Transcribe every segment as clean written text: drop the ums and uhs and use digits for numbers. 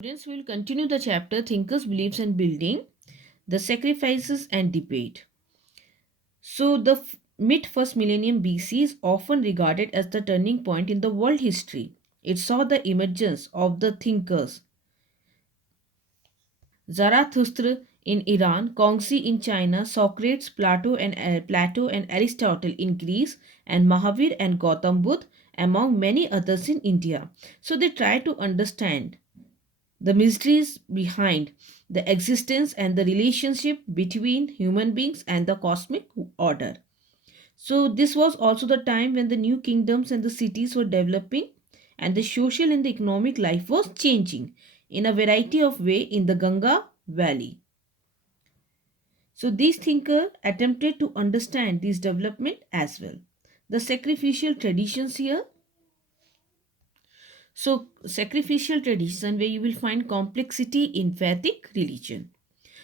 Students, will continue the chapter Thinkers, Beliefs and Building, the Sacrifices and Debate. So, the mid first millennium BC is often regarded as the turning point in the world history. It saw the emergence of the thinkers Zarathustra in Iran, Kongzi in China, Socrates, Plato and Aristotle in Greece, and Mahavir and Gautam Buddha among many others in India. So they try to understand the mysteries behind the existence and the relationship between human beings and the cosmic order. So, this was also the time when the new kingdoms and the cities were developing, and the social and the economic life was changing in a variety of way in the Ganga Valley. So, these thinkers attempted to understand this development as well. The sacrificial traditions here. So, sacrificial tradition where you will find complexity in Vedic religion.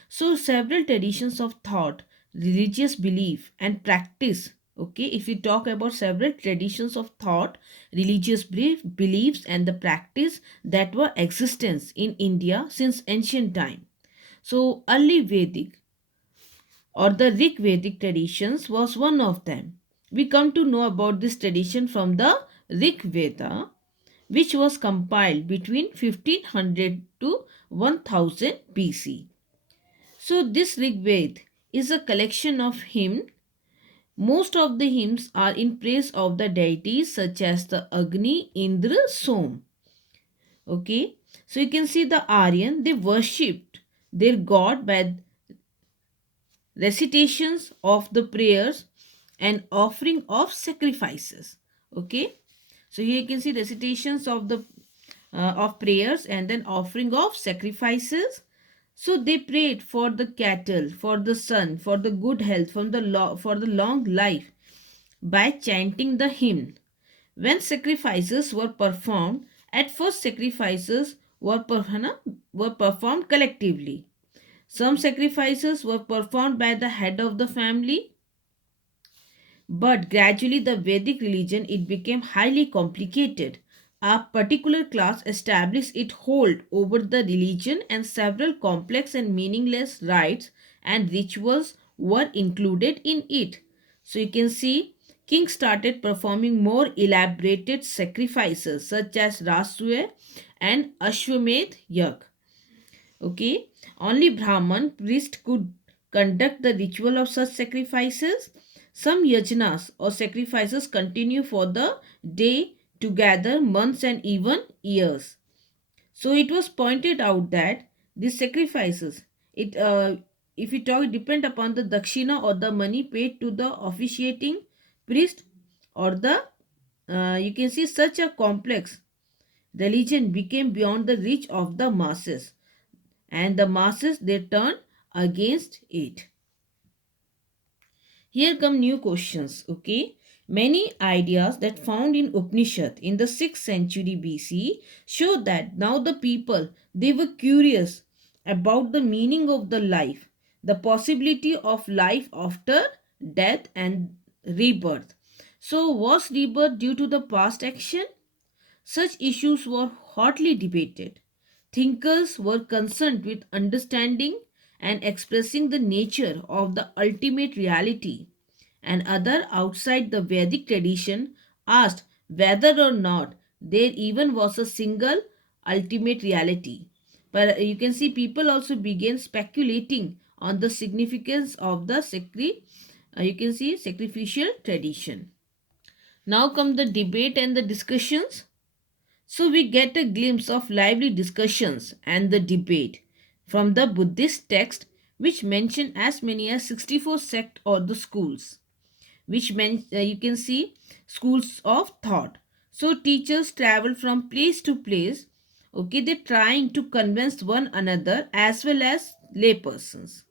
So, several traditions of thought, religious belief, and practice. Okay, if we talk about several traditions of thought, beliefs, and the practice that were existence in India since ancient time. So, early Vedic or the Rig Vedic traditions was one of them. We come to know about this tradition from the Rig Veda, which was compiled between 1500 to 1000 BC. So this Rig Veda is a collection of hymns. Most of the hymns are in praise of the deities such as the Agni, Indra, Som. Okay, so you can see the Aryan, they worshipped their god by recitations of the prayers and offering of sacrifices. Okay, so here you can see recitations of the of prayers and then offering of sacrifices. So they prayed for the cattle, for the sun, for the good health, for the long life by chanting the hymn. When sacrifices were performed, at first sacrifices were performed collectively. Some sacrifices were performed by the head of the family, but gradually the Vedic religion it became highly complicated. A particular class established its hold over the religion and several complex and meaningless rites and rituals were included in it. So you can see kings started performing more elaborated sacrifices such as Rasue and Ashwamedh Yag. Okay, only Brahman priest could conduct the ritual of such sacrifices. Some yajnas or sacrifices continue for the day to gather months and even years. So it was pointed out that these sacrifices, it if we talk, depend upon the dakshina or the money paid to the officiating priest or the you can see such a complex religion became beyond the reach of the masses, and the masses they turn against it. Here come new questions. Okay, many ideas that found in Upanishad in the 6th century BC show that now the people they were curious about the meaning of the life, the possibility of life after death and rebirth. So was rebirth due to the past action? Such issues were hotly debated. Thinkers were concerned with understanding and expressing the nature of the ultimate reality, and other outside the Vedic tradition asked whether or not there even was a single ultimate reality. But you can see people also began speculating on the significance of the you can see sacrificial tradition. Now come the debate and the discussions. So we get a glimpse of lively discussions and the debate from the Buddhist text, which mention as many as 64 sect or the schools, you can see schools of thought. So teachers travel from place to place. Okay, they're trying to convince one another as well as laypersons.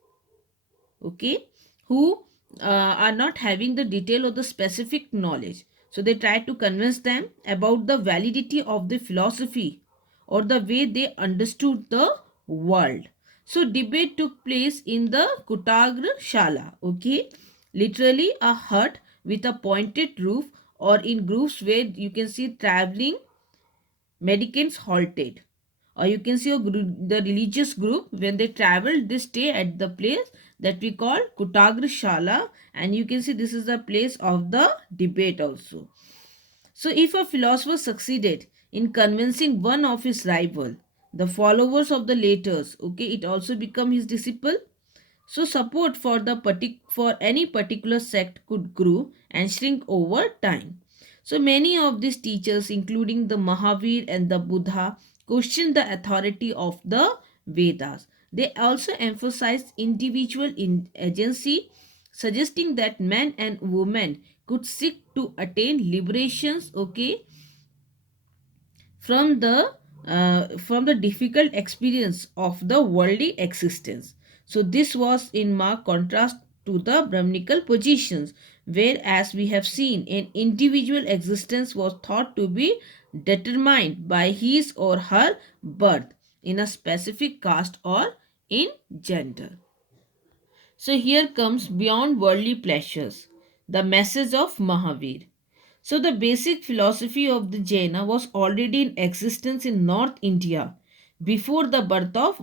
Okay, who are not having the detail or the specific knowledge, so they try to convince them about the validity of the philosophy or the way they understood the world. So debate took place in the Kutagra Shala. Okay, literally a hut with a pointed roof, or in groups where you can see traveling mendicants halted. or you can see the religious group, when they travel, they stay at the place that we call Kutagra Shala, and you can see this is the place of the debate also. So if a philosopher succeeded in convincing one of his rival, the followers of the laters, okay, it also become his disciple. So support for for any particular sect could grow and shrink over time. So many of these teachers, including the Mahavir and the Buddha, questioned the authority of the Vedas. They also emphasized individual agency, suggesting that men and women could seek to attain liberations, okay, from the difficult experience of the worldly existence. So this was in marked contrast to the Brahminical positions, where, as we have seen, an individual existence was thought to be determined by his or her birth in a specific caste or in gender. So here comes beyond worldly pleasures, the message of Mahavir. So the basic philosophy of the Jaina was already in existence in North India before the birth of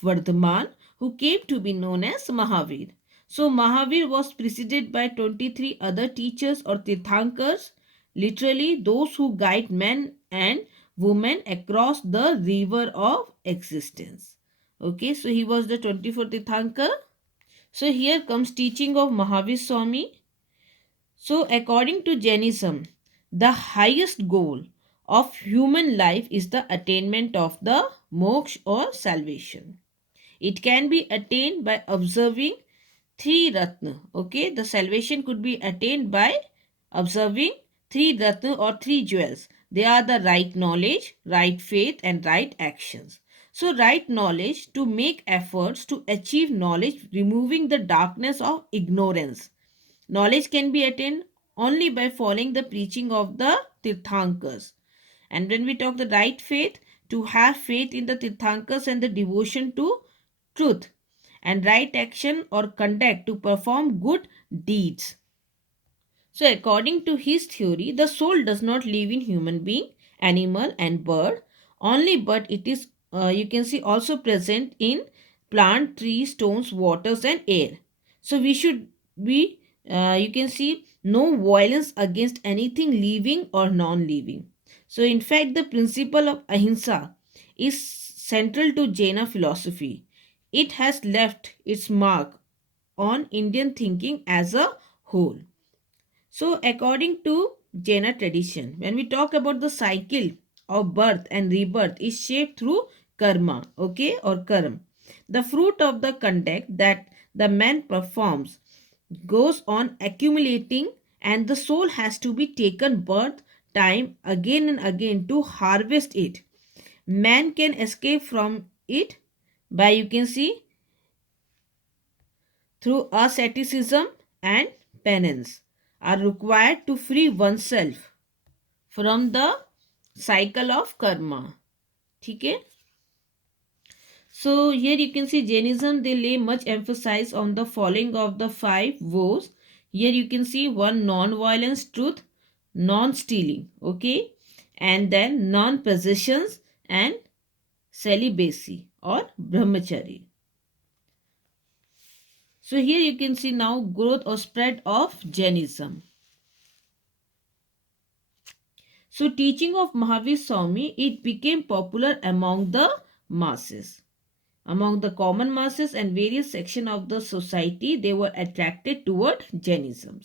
Vardhaman, who came to be known as Mahavir. So Mahavir was preceded by 23 other teachers or Tirthankars, literally those who guide men and women across the river of existence. Okay, so he was the 24th Tirthankar. So here comes teaching of Mahavir Swami. So, according to Jainism, the highest goal of human life is the attainment of the moksha or salvation. It can be attained by observing three ratna. Okay, the salvation could be attained by observing three ratna or three jewels. They are the right knowledge, right faith, and right actions. So, right knowledge, to make efforts to achieve knowledge, removing the darkness of ignorance. Knowledge can be attained only by following the preaching of the Tirthankars. And when we talk the right faith, to have faith in the Tirthankars and the devotion to truth, and right action or conduct to perform good deeds. So according to his theory, the soul does not live in human being, animal and bird only, but it is you can see also present in plant, trees, stones, waters and air. So we should be you can see no violence against anything living or non-living. So in fact the principle of ahimsa is central to Jaina philosophy. It has left its mark on Indian thinking as a whole. So, according to Jaina tradition, when we talk about the cycle of birth and rebirth is shaped through karma, okay, or karma. The fruit of the conduct that the man performs goes on accumulating, and the soul has to be taken birth time again and again to harvest it. Man can escape from it by, you can see, through asceticism and penance are required to free oneself from the cycle of karma. Okay, so here you can see Jainism, they lay much emphasis on the following of the five vows. Here you can see one, non-violence, truth, non-stealing, okay, and then non-possessions and celibacy or brahmachari. So here you can see now growth or spread of Jainism. So teaching of Mahavir Swami, it became popular among the masses. Among the common masses and various sections of the society, they were attracted toward Jainism.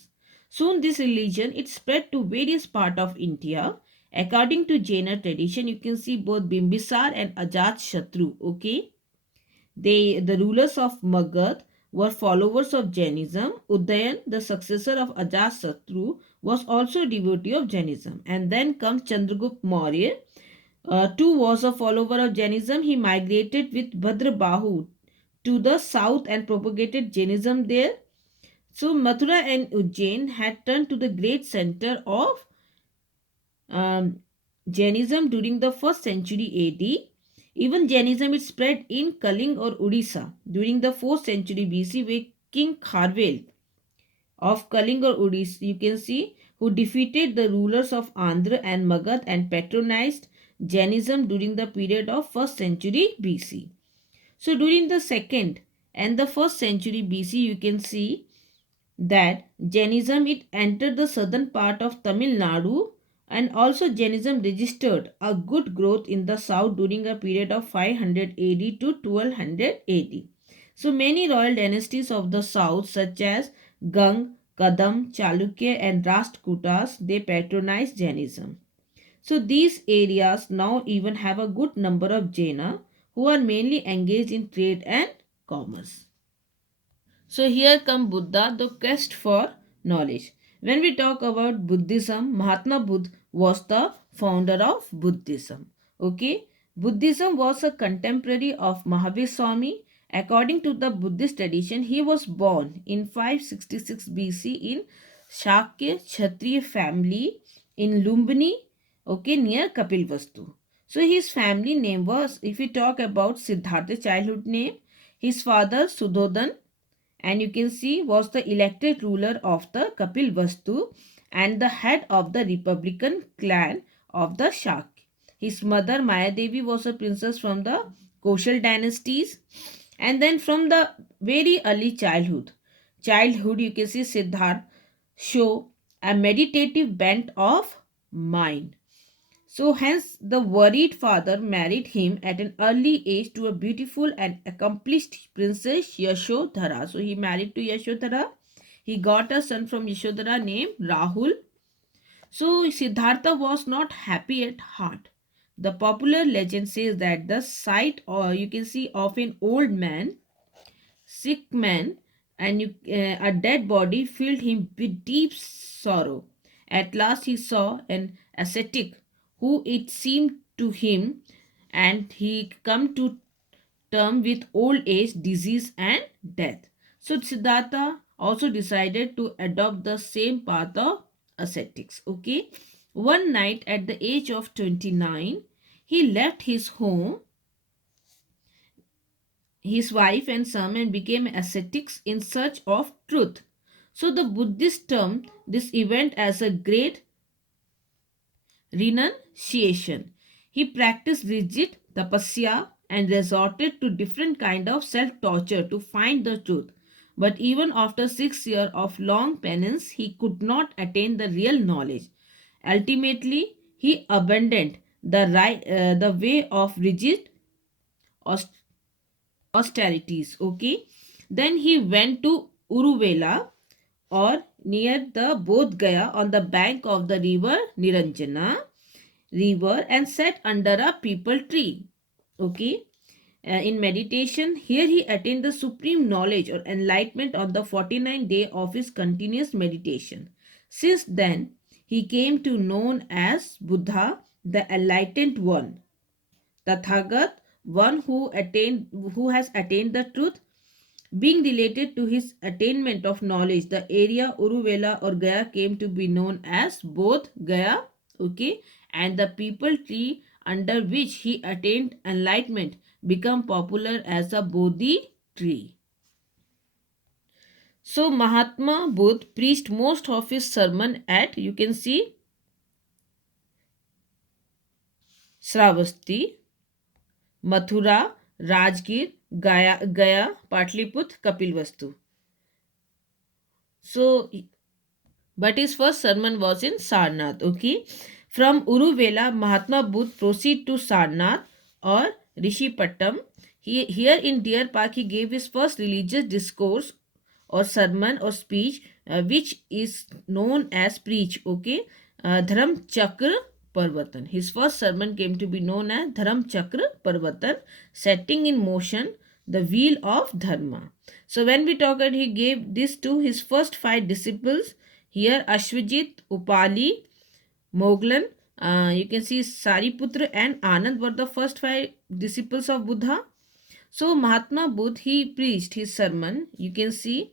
Soon this religion, it spread to various parts of India. According to Jaina tradition, you can see both Bimbisar and Ajat Shatru, okay. The rulers of Magad were followers of Jainism. Udayan, the successor of Ajatasattu, was also a devotee of Jainism. And then comes Chandragupta Maurya. Too was a follower of Jainism. He migrated with Bhadrabahu to the south and propagated Jainism there. So Mathura and Ujjain had turned to the great center of um, Jainism during the 1st century AD. Even Jainism is spread in Kaling or Odisha during the 4th century BC, where King Kharvel of Kaling or Odisha, you can see, who defeated the rulers of Andhra and Magad and patronized Jainism during the period of 1st century BC. So during the 2nd and the 1st century BC, you can see that Jainism it entered the southern part of Tamil Nadu, and also Jainism registered a good growth in the south during a period of 500 AD to 1200 AD. So many royal dynasties of the south such as Gang, Kadam, Chalukya and Rashtrakutas they patronized Jainism. So these areas now even have a good number of Jaina who are mainly engaged in trade and commerce. So here come Buddha, the quest for knowledge. When we talk about Buddhism, Mahatma Buddha was the founder of Buddhism. Okay, Buddhism was a contemporary of Mahavir Swami. According to the Buddhist tradition, he was born in 566 BC in Shakya Kshatriya family in Lumbini, okay, near Kapilvastu. So his family name was, if we talk about Siddhartha childhood name, his father Sudhodan, and you can see was the elected ruler of the Kapil Vastu and the head of the Republican clan of the Shak. His mother Maya Devi was a princess from the Koshal dynasties, and then from the very early childhood you can see Siddharth show a meditative bent of mind. So, hence, the worried father married him at an early age to a beautiful and accomplished princess Yashodhara. So, he married to Yashodhara. He got a son from Yashodhara named Rahul. So, Siddhartha was not happy at heart. The popular legend says that the sight, or you can see, of an old man, sick man, and a dead body filled him with deep sorrow. At last, he saw an ascetic who it seemed to him, and he come to term with old age, disease, and death. So Siddhartha also decided to adopt the same path of ascetics. Okay, one night at the age of 29, he left his home, his wife and son, and became ascetics in search of truth. So the Buddhist term this event as a great renunciation. He practiced rigid tapasya and resorted to different kind of self-torture to find the truth. But even after 6 years of long penance, he could not attain the real knowledge. Ultimately, he abandoned the way of rigid austerities. Okay, then he went to Uruvela or near the Bodh Gaya on the bank of the river Niranjana river and sat under a peepal tree. Okay. In meditation, here he attained the supreme knowledge or enlightenment on the 49th day of his continuous meditation. Since then, he came to known as Buddha, the enlightened one. Tathagat, one who has attained the truth, being related to his attainment of knowledge, the area Uruvela or Gaya came to be known as both Gaya, okay, and the people tree under which he attained enlightenment become popular as a Bodhi tree. So Mahatma Buddha preached most of his sermon at, you can see, Sravasti, Mathura, Rajgir, Gaya, Patliputra, Kapilvastu. So but his first sermon was in Sarnath. Okay, from Uruvela, Mahatma Buddha proceed to Sarnath or Rishipattam. Here in Deer Park, he gave his first religious discourse or sermon or speech, which is known as preach. Okay, Dharam Chakra Parvatan. His first sermon came to be known as Dharam Chakra Parvatan, setting in motion the wheel of Dharma. So when we talk about, he gave this to his first 5 disciples. Here Ashwajit, Upali, Moglan, you can see Sariputra and Anand were the first 5 disciples of Buddha. So Mahatma Buddha, he preached his sermon, you can see,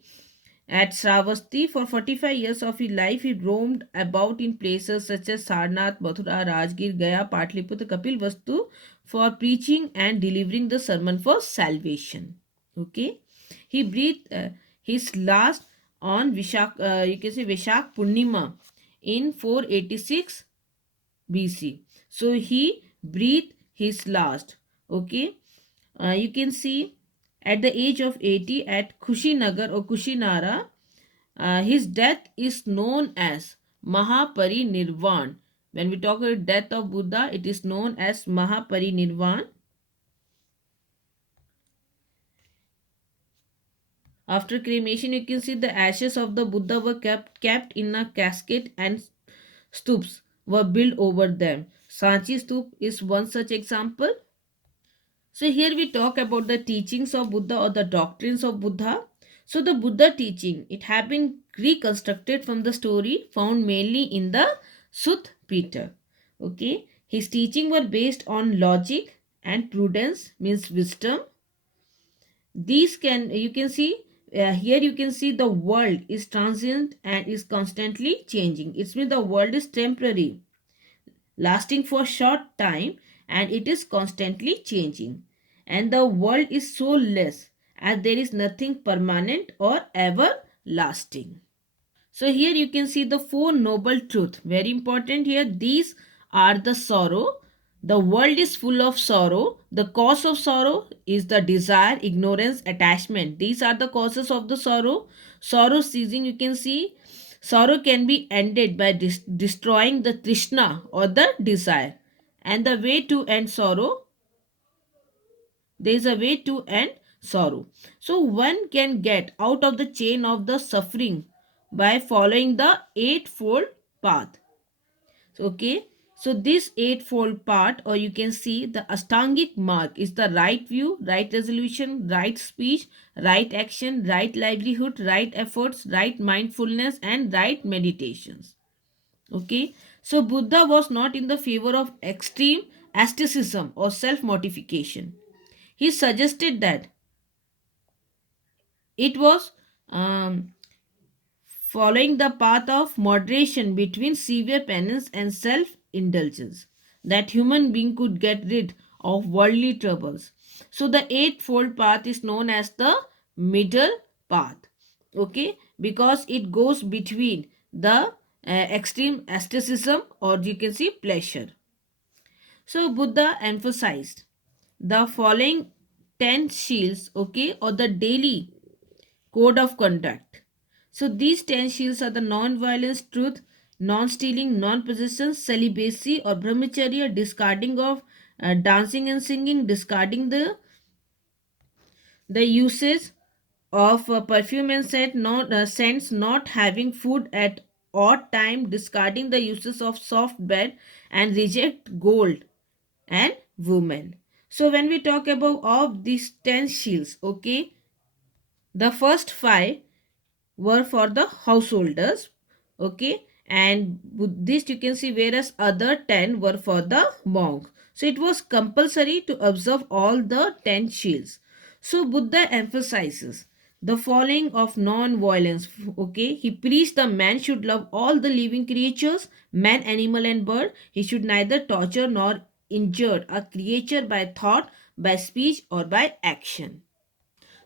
at Sravasti. For 45 years of his life, he roamed about in places such as Sarnath, Mathura, Rajgir, Gaya, Patliputra, Kapilvastu for preaching and delivering the sermon for salvation. Okay, he breathed his last on you can say Vishak Purnima in 486 BC. So he breathe his last. Okay, you can see at the age of 80 at Kushinagar or Kushinara, his death is known as Mahaparinirvan. When we talk about death of Buddha, it is known as Mahaparinirvan. After cremation, you can see the ashes of the Buddha were kept in a casket and stupas were built over them. Sanchi Stup is one such example. So here we talk about the teachings of Buddha or the doctrines of Buddha. So the Buddha teaching, it have been reconstructed from the story found mainly in the Sutta Pitaka. Okay, his teaching were based on logic and prudence, means wisdom. These can, you can see, here you can see the world is transient and is constantly changing. It means the world is temporary, lasting for short time, and it is constantly changing, and the world is soulless as there is nothing permanent or everlasting. So here you can see the four noble truth, very important here. These are the sorrow. The world is full of sorrow. The cause of sorrow is the desire, ignorance, attachment. These are the causes of the sorrow. Sorrow ceasing, you can see, sorrow can be ended by destroying the trishna or the desire. And the way to end sorrow, there is a way to end sorrow. So one can get out of the chain of the suffering by following the eightfold path. Okay, so this eightfold part, or you can see the Ashtangic mark, is the right view, right resolution, right speech, right action, right livelihood, right efforts, right mindfulness, and right meditations. Okay, so Buddha was not in the favor of extreme asceticism or self mortification. He suggested that it was um, following the path of moderation between severe penance and self indulgence, that human being could get rid of worldly troubles. So the eightfold path is known as the middle path. Okay, because it goes between the extreme asceticism, or you can see pleasure. So Buddha emphasized the following 10 shields, okay, or the daily code of conduct. So these 10 shields are the non-violence, truth, non-stealing, non-possession, celibacy or brahmacharya, discarding of dancing and singing, discarding the usage of perfume and scents, not having food at odd time, discarding the uses of soft bed, and reject gold and women. So when we talk about of these 10 shields, okay, the first five were for the householders, okay, and Buddhist you can see, whereas other 10 were for the monks. So it was compulsory to observe all the 10 shields. So Buddha emphasizes the following of non-violence. Okay, he preached the man should love all the living creatures, man, animal and bird. He should neither torture nor injure a creature by thought, by speech or by action.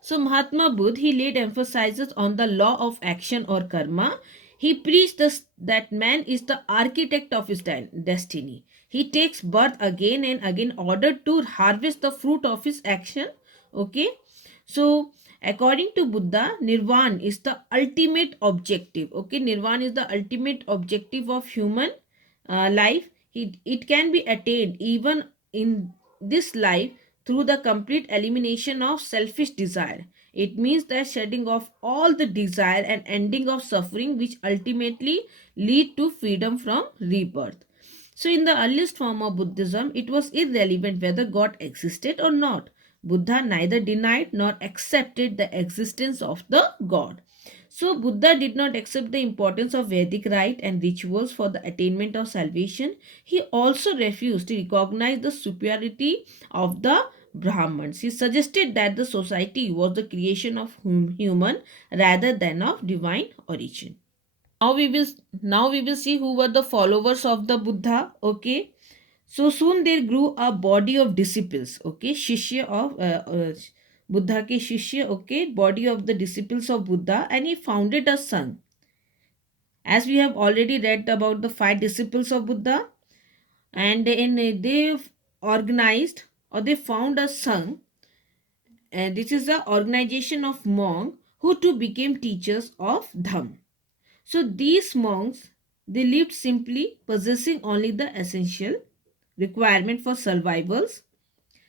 So Mahatma Buddha, he laid emphasis on the law of action or karma. He preached that man is the architect of his destiny. He takes birth again and again in order to harvest the fruit of his action. Okay. So according to Buddha, Nirvana is the ultimate objective. Okay. Nirvana is the ultimate objective of human life. It can be attained even in this life through the complete elimination of selfish desire. It means the shedding of all the desire and ending of suffering, which ultimately lead to freedom from rebirth. So in the earliest form of Buddhism, it was irrelevant whether God existed or not. Buddha neither denied nor accepted the existence of the God. So Buddha did not accept the importance of Vedic rite and rituals for the attainment of salvation. He also refused to recognize the superiority of the Brahmins. He suggested that the society was the creation of human rather than of divine origin. Now we will see who were the followers of the Buddha. Okay, so soon there grew a body of disciples. Okay, shishya of Buddha ke shishya. Okay, body of the disciples of Buddha, and he founded a sangh. As we have already read about the five disciples of Buddha, and in they organized, or they found a sangh, and this is the organization of monks who too became teachers of Dham. So these monks, they lived simply, possessing only the essential requirement for survivals,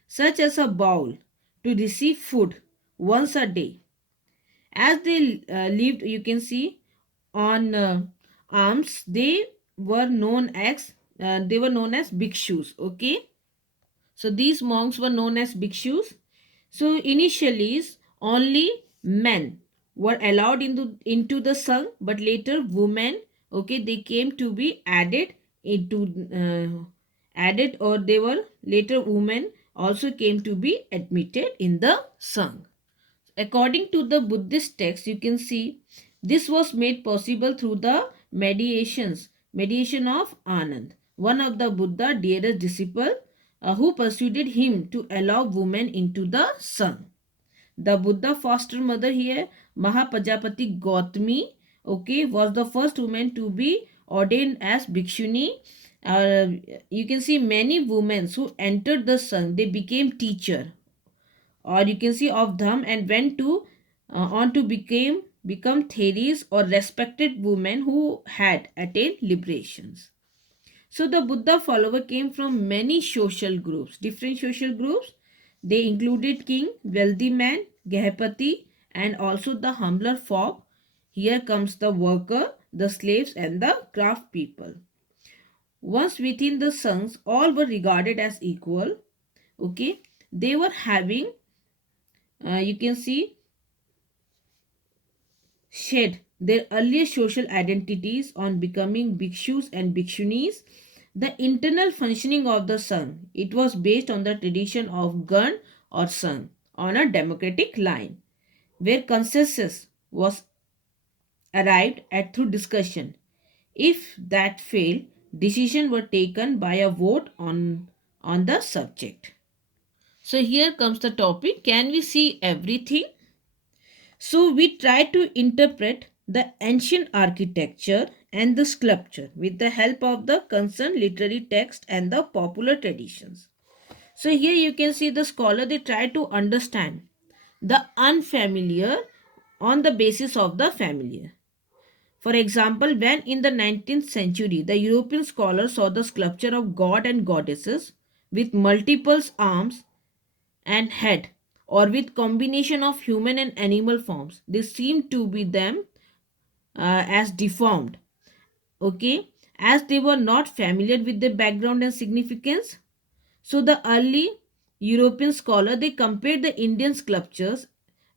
such as a bowl to receive food once a day. As they lived, you can see, on alms, they were known as bhikshus. Okay, so these monks were known as bhikshus. So initially, only men were allowed into the sangh, but later women, okay, they came to be into added, or they were later women also came to be admitted in the sangh. According to the Buddhist text, you can see this was made possible through the mediation of Anand, one of the Buddha dearest disciple, who persuaded him to allow women into the sangh. The Buddha foster mother here, Mahapajapati Gautami, okay, was the first woman to be ordained as bhikshuni. Uh, you can see many women who entered the sangh, they became teacher, or you can see of them, and went to on to become theories or respected women who had attained liberations. So the Buddha follower came from many social groups, different social groups. They included king, wealthy man, Gehpati, and also the humbler folk. Here comes the worker, the slaves, and the craft people. Once within the sanghs, all were regarded as equal. Okay, they were having, you can see, shed their earlier social identities on becoming bhikshus and bhikshunis. The internal functioning of the Sangh, it was based on the tradition of Gan or Sangh on a democratic line, where consensus was arrived at through discussion. If that failed, decisions were taken by a vote on the subject. So here comes the topic. Can we see everything? So we try to interpret the ancient architecture and the sculpture with the help of the concerned literary text and the popular traditions. So here you can see the scholar, they try to understand the unfamiliar on the basis of the familiar. For example, when in the 19th century the European scholars saw the sculpture of god and goddesses with multiple arms and head, or with combination of human and animal forms, they seem to be them as deformed, okay, as they were not familiar with the background and significance. So the early European scholar, they compared the Indian sculptures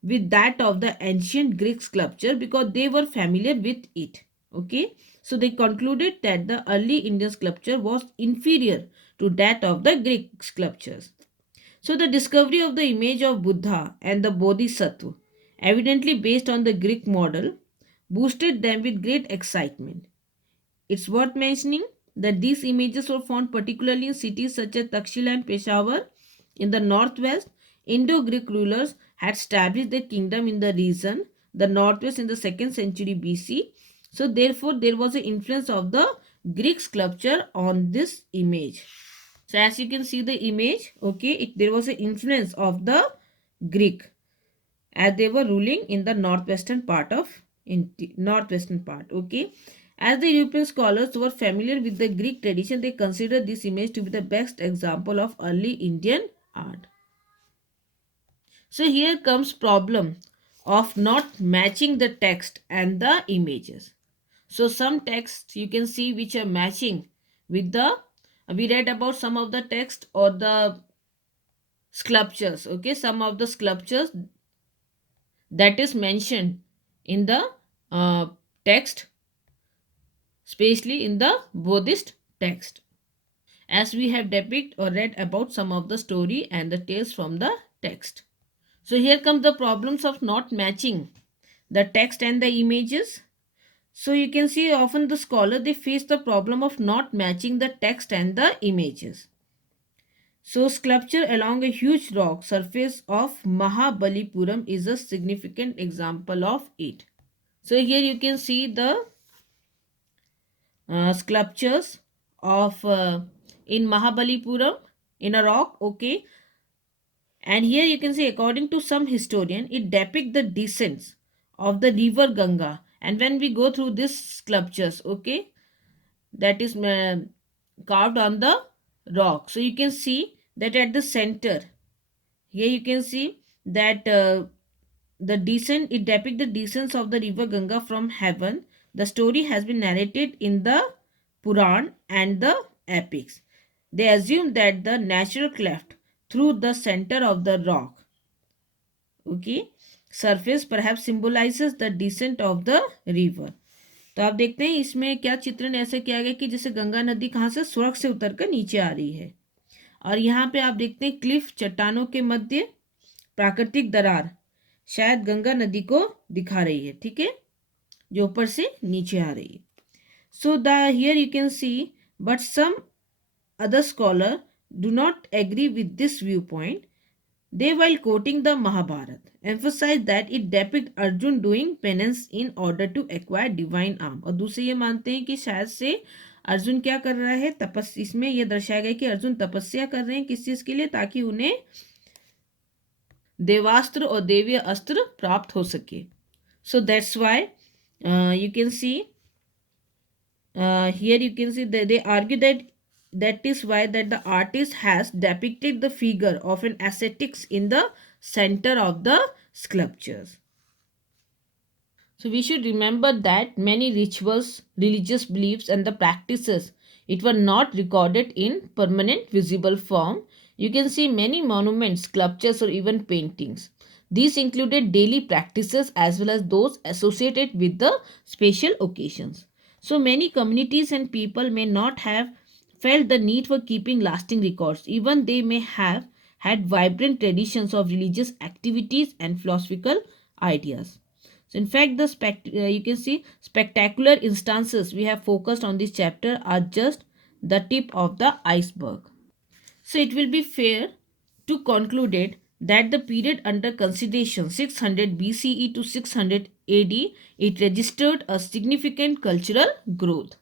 with that of the ancient Greek sculpture because they were familiar with it. Okay, so they concluded that the early Indian sculpture was inferior to that of the Greek sculptures. So the discovery of the image of Buddha and the Bodhisattva, evidently based on the Greek model, boosted them with great excitement. It's worth mentioning that these images were found particularly in cities such as Takshila and Peshawar in the northwest. Indo-Greek rulers had established their kingdom in the region, the northwest, in the 2nd century BC. So therefore, there was an influence of the Greek sculpture on this image. So as you can see the image, okay, there was an influence of the Greek as they were ruling in the northwestern part. Okay, as the European scholars were familiar with the Greek tradition, they considered this image to be the best example of early Indian art. So here comes problem of not matching the text and the images. So some texts you can see which are matching with the, we read about some of the text or the sculptures, okay, some of the sculptures that is mentioned in the uh, text, especially in the Buddhist text, as we have depicted or read about some of the story and the tales from the text. So here come the problems of not matching the text and the images. So you can see often the scholar, they face the problem of not matching the text and the images. So sculpture along a huge rock surface of Mahabalipuram is a significant example of it. So here you can see the sculptures of in Mahabalipuram in a rock, okay. And here you can see, according to some historian, it depicts the descents of the river Ganga. And when we go through these sculptures, okay, that is carved on the rock, so you can see that at the center, here you can see that the descent, it depicts the descents of the river Ganga from heaven. The story has been narrated in the Puran and the epics. They assume that the natural cleft through the center of the rock, okay, surface perhaps symbolizes the descent of the river. तो आप देखते हैं इसमें क्या चित्रण ऐसे किया गया कि जैसे गंगा नदी कहाँ से स्वर्ग से उतरकर नीचे आ रही है। और यहाँ पे आप देखते हैं क्लिफ, चट्टानों के मध्य प्राकृतिक दरार शायद गंगा नदी को दिखा रही है, ठीक है, जो ऊपर से नीचे आ रही है। So the here you can see, but some other scholars do not agree with this viewpoint. They, while quoting the Mahabharata, emphasize that it depicts Arjun doing penance in order to acquire divine arm. और दूसरे ये मानते हैं कि शायद से अर्जुन क्या कर रहा है, इसमें यह दर्शाया गया कि अर्जुन तपस्या कर रहे हैं किस चीज के लिए, ताकि उन्हें देवास्त्र और देवीय अस्त्र प्राप्त हो सके. So that's why you can see here you can see that they argue that is why that the artist has depicted the figure of an ascetics in the center of the sculptures. So we should remember that many rituals, religious beliefs and the practices, it were not recorded in permanent visible form. You can see many monuments, sculptures or even paintings. These included daily practices as well as those associated with the special occasions. So many communities and people may not have felt the need for keeping lasting records. Even they may have had vibrant traditions of religious activities and philosophical ideas. So in fact, you can see spectacular instances we have focused on this chapter are just the tip of the iceberg. So it will be fair to conclude it that the period under consideration, 600 BCE to 600 AD, it registered a significant cultural growth.